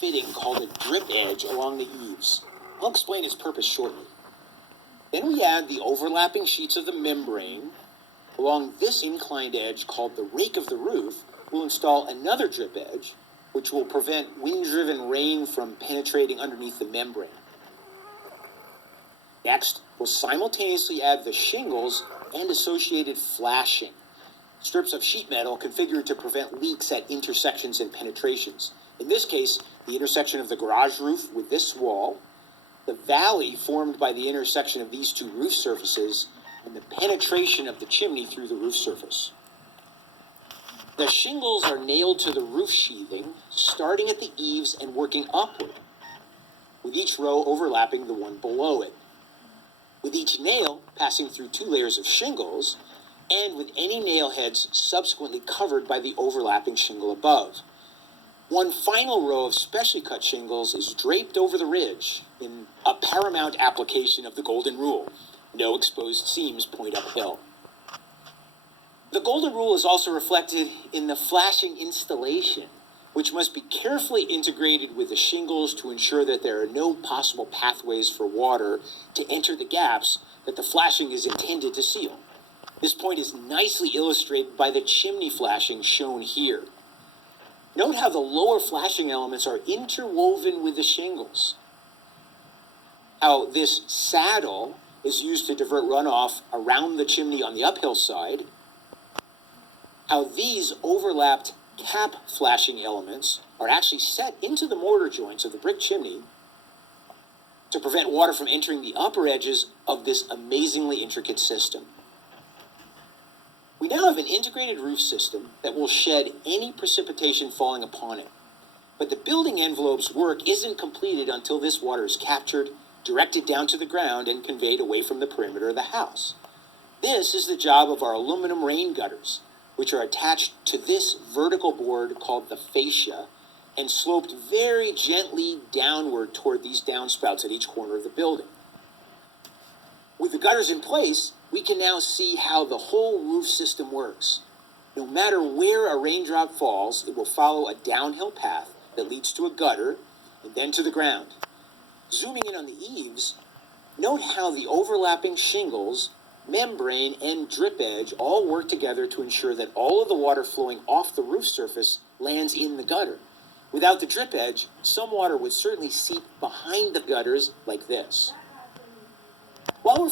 fitting called a drip edge along the eaves. I'll explain its purpose shortly. Then we add the overlapping sheets of the membrane. Along this inclined edge called the rake of the roof, we'll install another drip edge, which will prevent wind-driven rain from penetrating underneath the membrane. Next, we'll simultaneously add the shingles and associated flashing, strips of sheet metal configured to prevent leaks at intersections and penetrations. In this case, the intersection of the garage roof with this wall, the valley formed by the intersection of these two roof surfaces, and the penetration of the chimney through the roof surface. The shingles are nailed to the roof sheathing, starting at the eaves and working upward, with each row overlapping the one below it, with each nail passing through 2 layers of shingles, and with any nail heads subsequently covered by the overlapping shingle above. One final row of specially cut shingles is draped over the ridge in a paramount application of the golden rule: no exposed seams point uphill. The golden rule is also reflected in the flashing installation, which must be carefully integrated with the shingles to ensure that there are no possible pathways for water to enter the gaps that the flashing is intended to seal. This point is nicely illustrated by the chimney flashing shown here. Note how the lower flashing elements are interwoven with the shingles. How this saddle is used to divert runoff around the chimney on the uphill side. How these overlapped cap flashing elements are actually set into the mortar joints of the brick chimney to prevent water from entering the upper edges of this amazingly intricate system. We now have an integrated roof system that will shed any precipitation falling upon it. But the building envelope's work isn't completed until this water is captured, directed down to the ground, and conveyed away from the perimeter of the house. This is the job of our aluminum rain gutters, which are attached to this vertical board called the fascia and sloped very gently downward toward these downspouts at each corner of the building. With the gutters in place, we can now see how the whole roof system works. No matter where a raindrop falls, it will follow a downhill path that leads to a gutter and then to the ground. Zooming in on the eaves, note how the overlapping shingles, membrane, and drip edge all work together to ensure that all of the water flowing off the roof surface lands in the gutter. Without the drip edge, some water would certainly seep behind the gutters like this. While we're